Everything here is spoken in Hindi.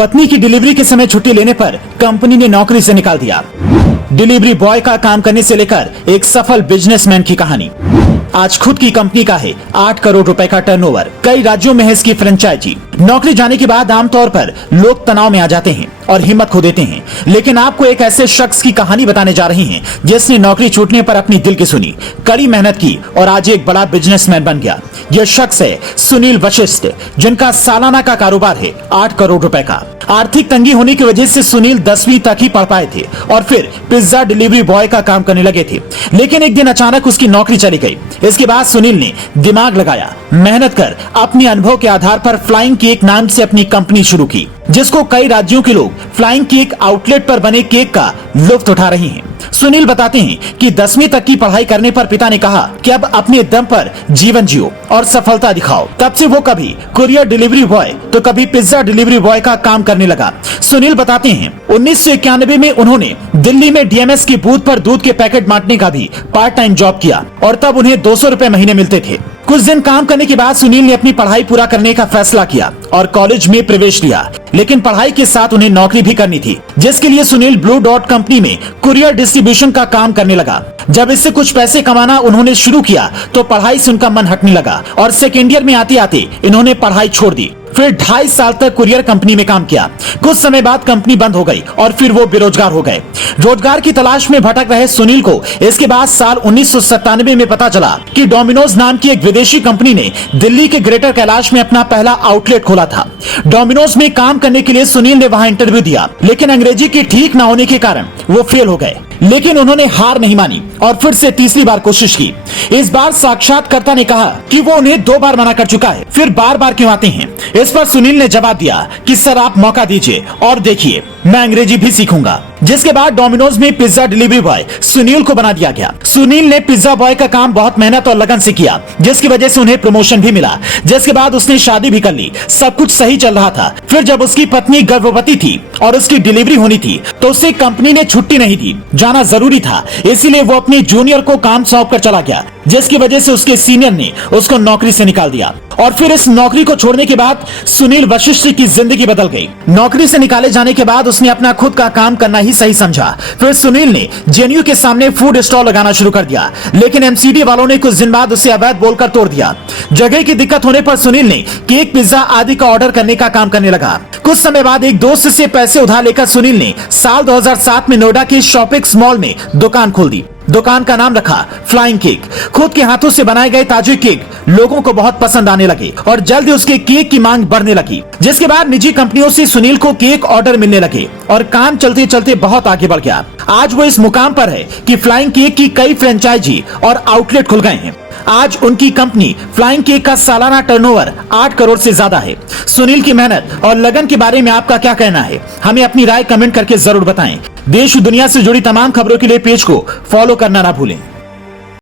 पत्नी की डिलीवरी के समय छुट्टी लेने पर कंपनी ने नौकरी से निकाल दिया। डिलीवरी बॉय का काम करने से लेकर एक सफल बिजनेसमैन की कहानी। आज खुद की कंपनी का है 8 करोड़ रुपए का टर्नओवर। कई राज्यों में है इसकी फ्रेंचाइजी। नौकरी जाने के बाद आमतौर पर लोग तनाव में आ जाते हैं और हिम्मत खो देते हैं, लेकिन आपको एक ऐसे शख्स की कहानी बताने जा रहे हैं जिसने नौकरी छूटने पर अपनी दिल की सुनी, कड़ी मेहनत की और आज एक बड़ा बिजनेसमैन बन गया। यह शख्स है सुनील वशिष्ठ, जिनका सालाना का कारोबार है 8 करोड़ रुपए का। आर्थिक तंगी होने की वजह से सुनील 10वीं तक ही पढ़ पाए थे और फिर पिज्जा डिलीवरी बॉय का काम करने लगे थे, लेकिन एक दिन अचानक उसकी नौकरी चली गई। इसके बाद सुनील ने दिमाग लगाया, मेहनत कर अपने अनुभव के आधार पर फ्लाइंग केक नाम से अपनी कंपनी शुरू की, जिसको कई राज्यों के लोग फ्लाइंग केक आउटलेट पर बने केक का लुत्फ उठा रहे हैं। सुनील बताते हैं कि 10वीं तक की पढ़ाई करने पर पिता ने कहा कि अब अपने दम पर जीवन जियो और सफलता दिखाओ। तब से वो कभी कुरियर डिलीवरी बॉय तो कभी पिज्जा डिलीवरी बॉय का काम करने लगा। सुनील बताते हैं 1991 में उन्होंने दिल्ली में डीएमएस के बूथ पर दूध के पैकेट बांटने का भी पार्ट टाइम जॉब किया और तब उन्हें 200 रुपए महीने मिलते थे। कुछ दिन काम करने के बाद सुनील ने अपनी पढ़ाई पूरा करने का फैसला किया और कॉलेज में प्रवेश लिया, लेकिन पढ़ाई के साथ उन्हें नौकरी भी करनी थी, जिसके लिए सुनील ब्लू डॉट कंपनी में कुरियर डिस्ट्रीब्यूशन का काम करने लगा। जब इससे कुछ पैसे कमाना उन्होंने शुरू किया तो पढ़ाई से उनका मन हटने लगा और सेकेंड ईयर में आते आते इन्होंने पढ़ाई छोड़ दी। फिर 2.5 साल तक कुरियर कंपनी में काम किया। कुछ समय बाद कंपनी बंद हो गई और फिर वो बेरोजगार हो गए। रोजगार की तलाश में भटक रहे सुनील को इसके बाद साल 1997 में पता चला कि डोमिनोज नाम की एक विदेशी कंपनी ने दिल्ली के ग्रेटर कैलाश में अपना पहला आउटलेट खोला था। डोमिनोज में काम करने के लिए सुनील ने वहां इंटरव्यू दिया, लेकिन अंग्रेजी के ठीक न होने के कारण वो फेल हो गए। लेकिन उन्होंने हार नहीं मानी और फिर से तीसरी बार कोशिश की। इस बार साक्षात्कारकर्ता ने कहा कि वो उन्हें 2 बार मना कर चुका है, फिर बार बार क्यों आते हैं। इस पर सुनील ने जवाब दिया कि सर आप मौका दीजिए और देखिए, मैं अंग्रेजी भी सीखूंगा। जिसके बाद डोमिनोज में पिज्जा डिलीवरी बॉय सुनील को बना दिया गया। सुनील ने पिज्जा बॉय का काम बहुत मेहनत और लगन से किया, जिसकी वजह से उन्हें प्रमोशन भी मिला। जिसके बाद उसने शादी भी कर ली। सब कुछ सही चल रहा था। फिर जब उसकी पत्नी गर्भवती थी और उसकी डिलीवरी होनी थी तो उसे कंपनी ने छुट्टी नहीं दी। जाना जरूरी था, इसीलिए वो अपने जूनियर को काम सौंप कर चला गया, जिसकी वजह से उसके सीनियर ने उसको नौकरी से निकाल दिया। और फिर इस नौकरी को छोड़ने के बाद सुनील वशिष्ठ की जिंदगी बदल गई। नौकरी से निकाले जाने के बाद उसने अपना खुद का काम करना ही सही समझा। फिर सुनील ने जेएनयू के सामने फूड स्टॉल लगाना शुरू कर दिया, लेकिन एमसीडी वालों ने कुछ दिन बाद उसे अवैध बोलकर तोड़ दिया। जगह की दिक्कत होने पर सुनील ने केक, पिज्जा आदि का ऑर्डर करने का काम करने लगा। कुछ समय बाद एक दोस्त से पैसे उधार लेकर सुनील ने साल 2007 में नोएडा के शॉपिंग मॉल में दुकान खोल दी। दुकान का नाम रखा फ्लाइंग केक। खुद के हाथों से बनाए गए ताजे केक लोगों को बहुत पसंद आने लगे और जल्द ही उसके केक की मांग बढ़ने लगी। जिसके बाद निजी कंपनियों से सुनील को केक ऑर्डर मिलने लगे और काम चलते चलते बहुत आगे बढ़ गया। आज वो इस मुकाम पर है कि फ्लाइंग केक की कई फ्रेंचाइजी और आउटलेट खुल गए हैं। आज उनकी कंपनी फ्लाइंग केक का सालाना टर्नओवर 8 करोड़ से ज्यादा है। सुनील की मेहनत और लगन के बारे में आपका क्या कहना है? हमें अपनी राय कमेंट करके जरूर बताएं। देश दुनिया से जुड़ी तमाम खबरों के लिए पेज को फॉलो करना ना भूलें।